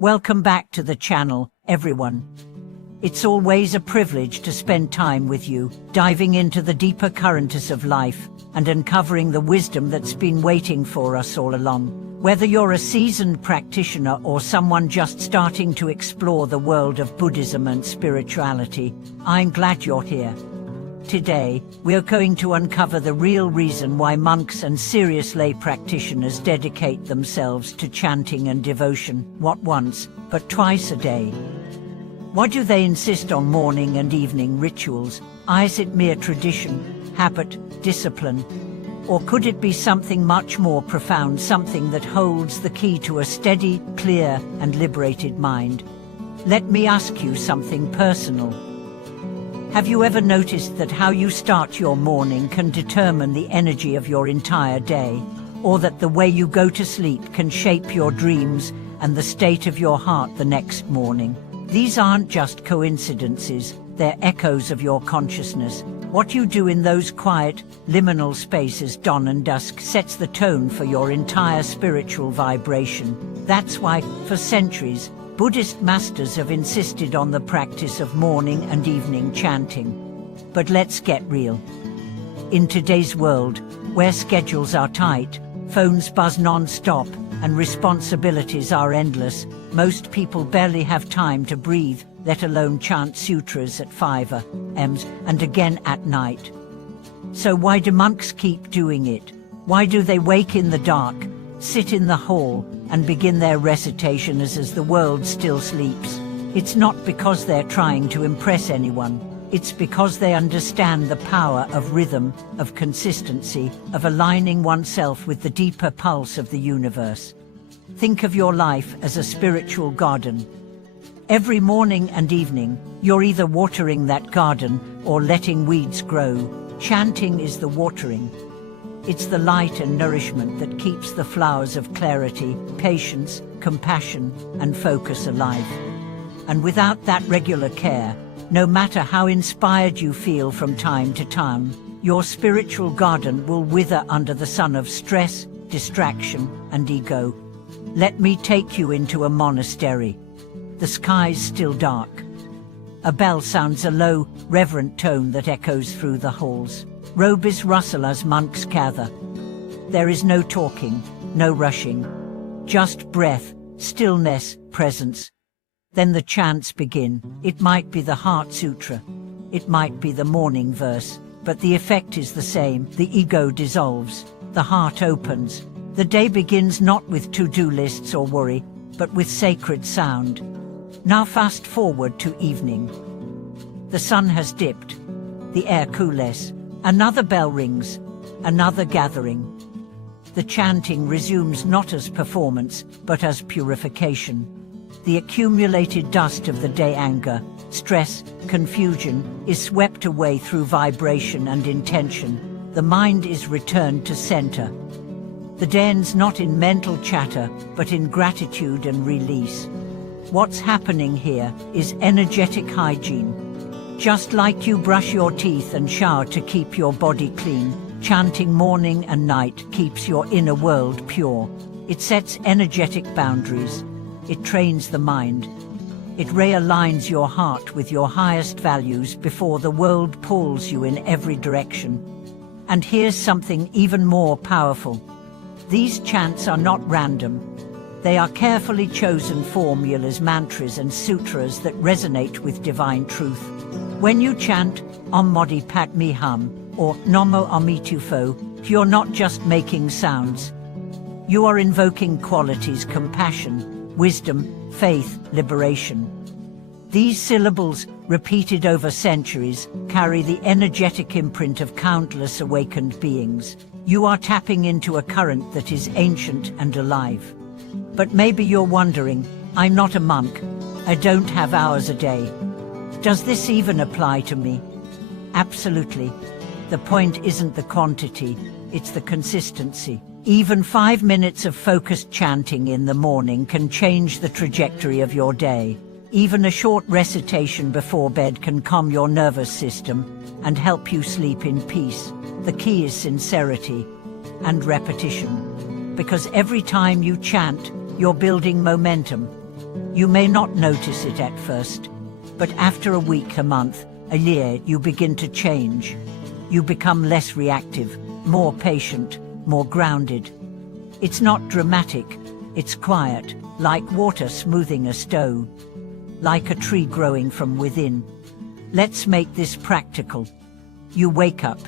Welcome back to the channel, everyone. It's always a privilege to spend time with you, diving into the deeper currents of life and uncovering the wisdom that's been waiting for us all along. Whether you're a seasoned practitioner or someone just starting to explore the world of Buddhism and spirituality, I'm glad you're here. Today, we're going to uncover the real reason why monks and serious lay practitioners dedicate themselves to chanting and devotion, not once, but twice a day. Why do they insist on morning and evening rituals? Is it mere tradition, habit, discipline? Or could it be something much more profound, something that holds the key to a steady, clear, and liberated mind? Let me ask you something personal. Have you ever noticed that how you start your morning can determine the energy of your entire day? Or that the way you go to sleep can shape your dreams and the state of your heart the next morning? These aren't just coincidences, they're echoes of your consciousness. What you do in those quiet, liminal spaces, dawn and dusk, sets the tone for your entire spiritual vibration. That's why, for centuries, Buddhist masters have insisted on the practice of morning and evening chanting. But let's get real. In today's world, where schedules are tight, phones buzz non-stop, and responsibilities are endless, most people barely have time to breathe, let alone chant sutras at 5 a.m. and again at night. So why do monks keep doing it? Why do they wake in the dark, sit in the hall, and begin their recitation as the world still sleeps? It's not because they're trying to impress anyone. It's because they understand the power of rhythm, of consistency, of aligning oneself with the deeper pulse of the universe. Think of your life as a spiritual garden. Every morning and evening, you're either watering that garden or letting weeds grow. Chanting is the watering. It's the light and nourishment that keeps the flowers of clarity, patience, compassion, and focus alive. And without that regular care, no matter how inspired you feel from time to time, your spiritual garden will wither under the sun of stress, distraction, and ego. Let me take you into a monastery. The sky's still dark. A bell sounds a low, reverent tone that echoes through the halls. Robes rustle as monks gather. There is no talking, no rushing. Just breath, stillness, presence. Then the chants begin. It might be the Heart Sutra. It might be the morning verse. But the effect is the same. The ego dissolves. The heart opens. The day begins not with to-do lists or worry, but with sacred sound. Now fast forward to evening. The sun has dipped. The air cools. Another bell rings. Another gathering. The chanting resumes not as performance, but as purification. The accumulated dust of the day, anger, stress, confusion, is swept away through vibration and intention. The mind is returned to center. The day ends not in mental chatter, but in gratitude and release. What's happening here is energetic hygiene. Just like you brush your teeth and shower to keep your body clean, chanting morning and night keeps your inner world pure. It sets energetic boundaries. It trains the mind. It realigns your heart with your highest values before the world pulls you in every direction. And here's something even more powerful. These chants are not random. They are carefully chosen formulas, mantras, and sutras that resonate with divine truth. When you chant Om Mani Padme Hum or Namo Amitufo, you're not just making sounds. You are invoking qualities: compassion, wisdom, faith, liberation. These syllables, repeated over centuries, carry the energetic imprint of countless awakened beings. You are tapping into a current that is ancient and alive. But maybe you're wondering, I'm not a monk. I don't have hours a day. Does this even apply to me? Absolutely. The point isn't the quantity, it's the consistency. Even 5 minutes of focused chanting in the morning can change the trajectory of your day. Even a short recitation before bed can calm your nervous system and help you sleep in peace. The key is sincerity and repetition. Because every time you chant, you're building momentum. You may not notice it at first, but after a week, a month, a year, you begin to change. You become less reactive, more patient, more grounded. It's not dramatic, it's quiet, like water smoothing a stone, like a tree growing from within. Let's make this practical. You wake up.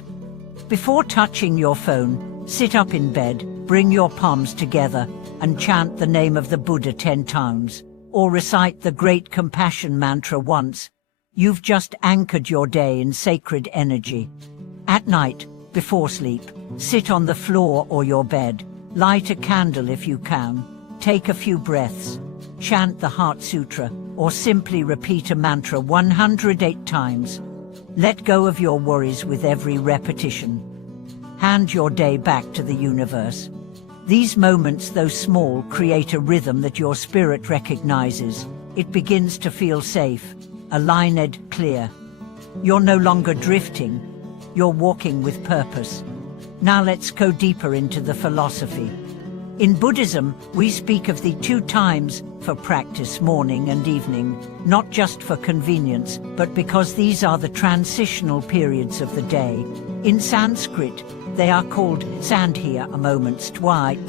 Before touching your phone, sit up in bed, bring your palms together, and chant the name of the Buddha 10 times, or recite the Great Compassion Mantra once. You've just anchored your day in sacred energy. At night, before sleep, sit on the floor or your bed, light a candle if you can, take a few breaths, chant the Heart Sutra, or simply repeat a mantra 108 times. Let go of your worries with every repetition. Hand your day back to the universe. These moments, though small, create a rhythm that your spirit recognizes. It begins to feel safe, aligned, clear. You're no longer drifting, you're walking with purpose. Now let's go deeper into the philosophy. In Buddhism, we speak of the 2 times for practice, morning and evening, not just for convenience, but because these are the transitional periods of the day. In Sanskrit, they are called sandhya moments,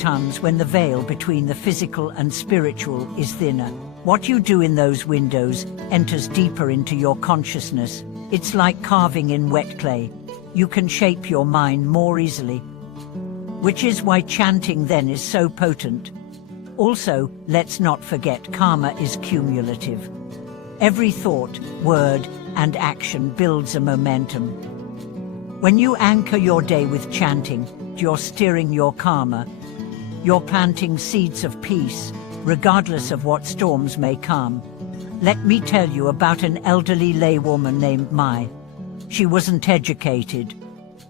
times when the veil between the physical and spiritual is thinner. What you do in those windows enters deeper into your consciousness. It's like carving in wet clay. You can shape your mind more easily, which is why chanting then is so potent. Also, let's not forget, karma is cumulative. Every thought, word, and action builds a momentum. When you anchor your day with chanting, you're steering your karma. You're planting seeds of peace, regardless of what storms may come. Let me tell you about an elderly laywoman named Mai. She wasn't educated.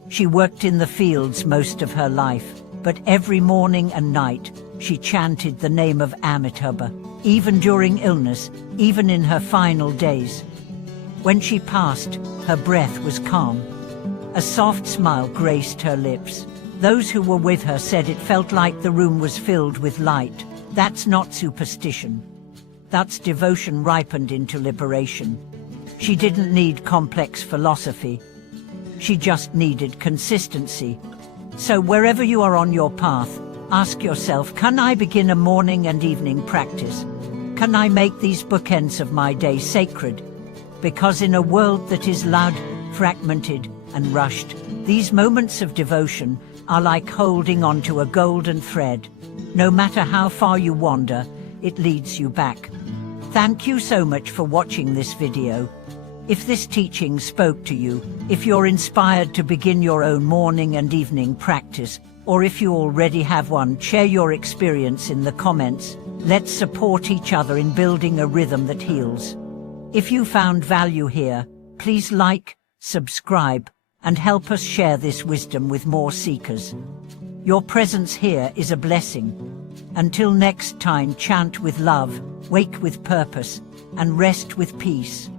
She worked in the fields most of her life, but every morning and night, she chanted the name of Amitabha, even during illness, even in her final days. When she passed, her breath was calm. A soft smile graced her lips. Those who were with her said it felt like the room was filled with light. That's not superstition. That's devotion ripened into liberation. She didn't need complex philosophy. She just needed consistency. So wherever you are on your path, ask yourself, can I begin a morning and evening practice? Can I make these bookends of my day sacred? Because in a world that is loud, fragmented, and rushed, these moments of devotion are like holding onto a golden thread. No matter how far you wander, it leads you back. Thank you so much for watching this video. If this teaching spoke to you, if you're inspired to begin your own morning and evening practice, or if you already have one, share your experience in the comments. Let's support each other in building a rhythm that heals. If you found value here, please like, subscribe, and help us share this wisdom with more seekers. Your presence here is a blessing. Until next time, chant with love, wake with purpose, and rest with peace.